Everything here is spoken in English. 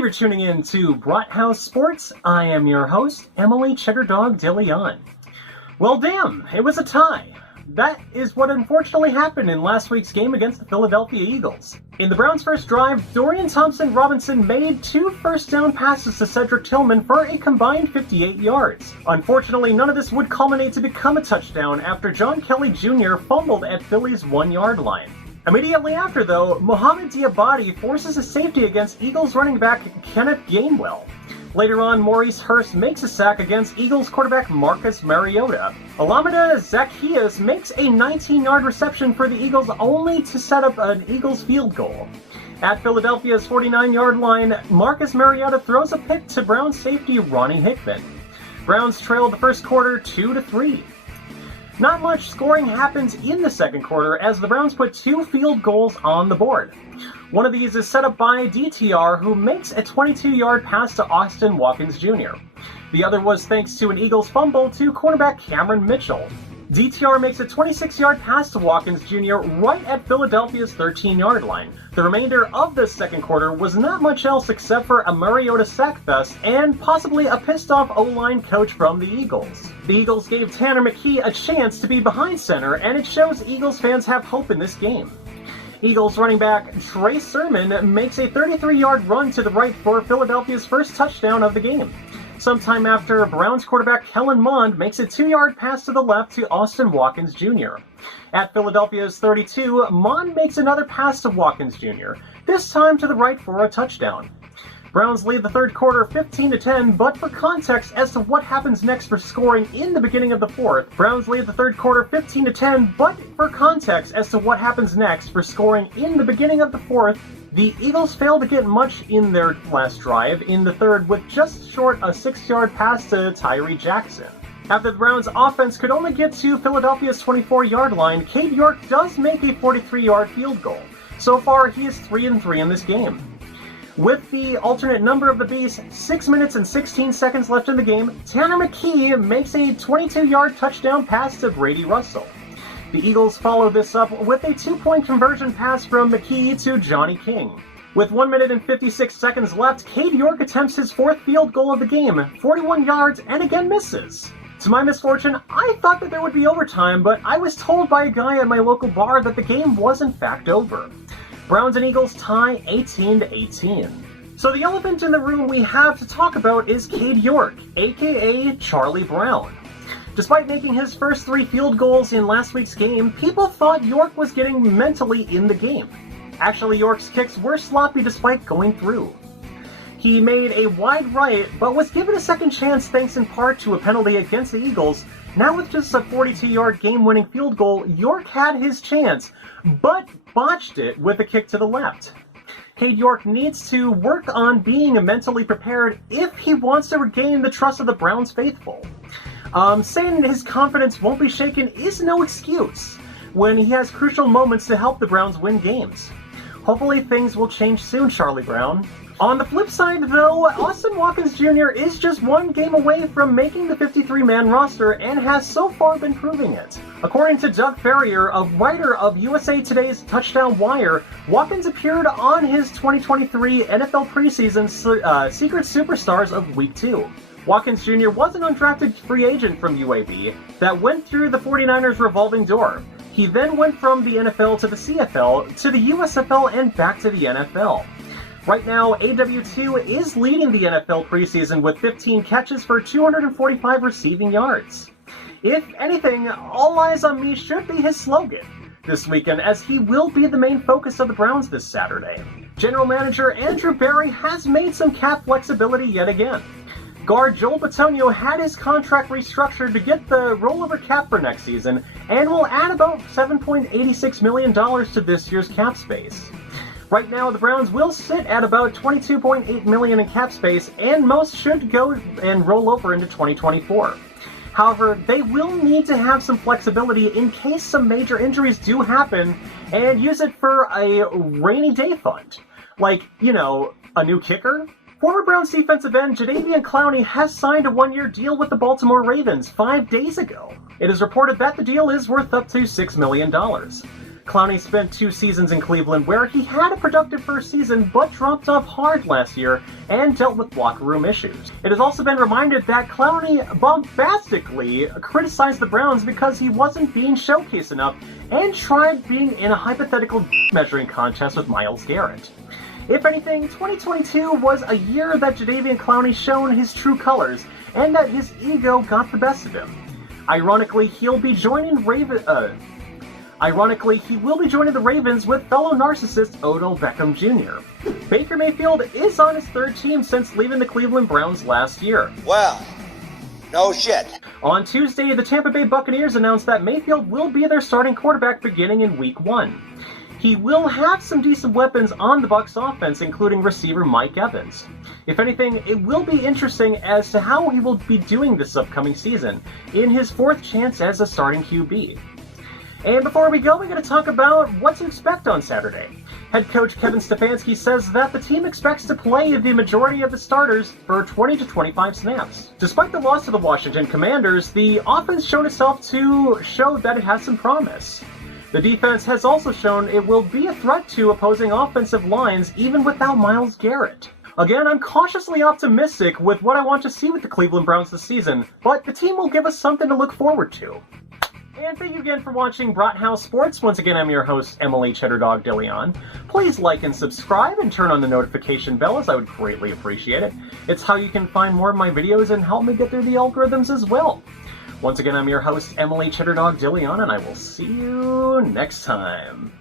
you for tuning in to Brathouse Sports. I am your host, Emily Cheddar Dog DeLeon. Well, damn, it was a tie. That is what unfortunately happened in last week's game against the Philadelphia Eagles. In the Browns' first drive, Thompson-Robinson made 2 first-down passes to Cedric Tillman for a combined 58 yards. Unfortunately, none of this would culminate to become a touchdown after John Kelly Jr. fumbled at Philly's 1-yard line. Immediately after, though, Mohamed Diabate forces a safety against Eagles running back Kenneth Gainwell. Later on, Maurice Hurst makes a sack against Eagles quarterback Marcus Mariota. Alameda Zaccheaus makes a 19-yard reception for the Eagles only to set up an Eagles field goal. At Philadelphia's 49-yard line, Marcus Mariota throws a pick to Browns safety Ronnie Hickman. Browns trailed the first quarter 2-3. Not much scoring happens in the second quarter as the Browns put 2 field goals on the board. One of these is set up by DTR, who makes a 22-yard pass to Austin Watkins Jr. The other was thanks to an Eagles fumble to cornerback Cameron Mitchell. DTR makes a 26-yard pass to Watkins Jr. right at Philadelphia's 13-yard line. The remainder of the second quarter was not much else except for a Mariota sack fest and possibly a pissed-off O-line coach from the Eagles. The Eagles gave Tanner McKee a chance to be behind center, and it shows Eagles fans have hope in this game. Eagles running back Trey Sermon makes a 33-yard run to the right for Philadelphia's first touchdown of the game. Sometime after, Browns quarterback Kellen Mond makes a 2-yard pass to the left to Austin Watkins Jr. At Philadelphia's 32, Mond makes another pass to Watkins Jr., this time to the right for a touchdown. Browns lead the third quarter 15-10, but for context as to what happens next for scoring in the beginning of the fourth, Browns lead the third quarter 15-10, but for context as to what happens next for scoring in the beginning of the fourth, the Eagles failed to get much in their last drive in the third with just short a 6-yard pass to Tyree Jackson. After the Browns' offense could only get to Philadelphia's 24-yard line, Cade York does make a 43-yard field goal. So far, he is 3-3 in this game. With the alternate number of the beast, 6 minutes and 16 seconds left in the game, Tanner McKee makes a 22-yard touchdown pass to Brady Russell. The Eagles follow this up with a 2-point conversion pass from McKee to Johnny King. With 1 minute and 56 seconds left, Cade York attempts his 4th field goal of the game, 41 yards, and again misses. To my misfortune, I thought that there would be overtime, but I was told by a guy at my local bar that the game was in fact over. Browns and Eagles tie 18-18. So the elephant in the room we have to talk about is Cade York, aka Charlie Brown. Despite making his first 3 field goals in last week's game, people thought York was getting mentally in the game. Actually, York's kicks were sloppy despite going through. He made a wide right, but was given a second chance thanks in part to a penalty against the Eagles. Now with just a 42-yard game-winning field goal, York had his chance, but botched it with a kick to the left. Cade York needs to work on being mentally prepared if he wants to regain the trust of the Browns faithful. Saying his confidence won't be shaken is no excuse when he has crucial moments to help the Browns win games. Hopefully things will change soon, Charlie Brown. On the flip side, though, Austin Watkins Jr. is just 1 game away from making the 53-man roster and has so far been proving it. According to Doug Ferrier, a writer of USA Today's Touchdown Wire, Watkins appeared on his 2023 NFL preseason Secret Superstars of Week 2. Watkins Jr. was an undrafted free agent from UAB that went through the 49ers revolving door. He then went from the NFL to the CFL, to the USFL, and back to the NFL. Right now, AW2 is leading the NFL preseason with 15 catches for 245 receiving yards. If anything, all eyes on me should be his slogan this weekend, as he will be the main focus of the Browns this Saturday. General Manager Andrew Berry has made some cap flexibility yet again. Guard Joel Bitonio had his contract restructured to get the rollover cap for next season, and will add about $7.86 million to this year's cap space. Right now, the Browns will sit at about $22.8 million in cap space, and most should go and roll over into 2024. However, they will need to have some flexibility in case some major injuries do happen, and use it for a rainy day fund. Like, you know, a new kicker? Former Browns defensive end Jadeveon Clowney has signed a 1-year deal with the Baltimore Ravens 5 days ago. It is reported that the deal is worth up to $6 million. Clowney spent 2 seasons in Cleveland where he had a productive first season but dropped off hard last year and dealt with locker room issues. It has also been reminded that Clowney bombastically criticized the Browns because he wasn't being showcased enough and tried being in a hypothetical measuring contest with Myles Garrett. If anything, 2022 was a year that Jadeveon Clowney shown his true colors and that his ego got the best of him. Ironically, he will be joining the Ravens with fellow narcissist Odell Beckham Jr. Baker Mayfield is on his 3rd team since leaving the Cleveland Browns last year. Well, no shit. On Tuesday, the Tampa Bay Buccaneers announced that Mayfield will be their starting quarterback beginning in Week 1. He will have some decent weapons on the Bucs offense, including receiver Mike Evans. If anything, it will be interesting as to how he will be doing this upcoming season, in his 4th chance as a starting QB. And before we go, we're going to talk about what to expect on Saturday. Head coach Kevin Stefanski says that the team expects to play the majority of the starters for 20 to 25 snaps. Despite the loss to the Washington Commanders, the offense showed itself to show that it has some promise. The defense has also shown it will be a threat to opposing offensive lines even without Myles Garrett. Again, I'm cautiously optimistic with what I want to see with the Cleveland Browns this season, but the team will give us something to look forward to. And thank you again for watching Brathouse Sports. Once again, I'm your host, Emily Cheddardog DeLeon. Please like and subscribe and turn on the notification bell, as I would greatly appreciate it. It's how you can find more of my videos and help me get through the algorithms as well. Once again, I'm your host, Emily Cheddardog DeLeon, and I will see you next time.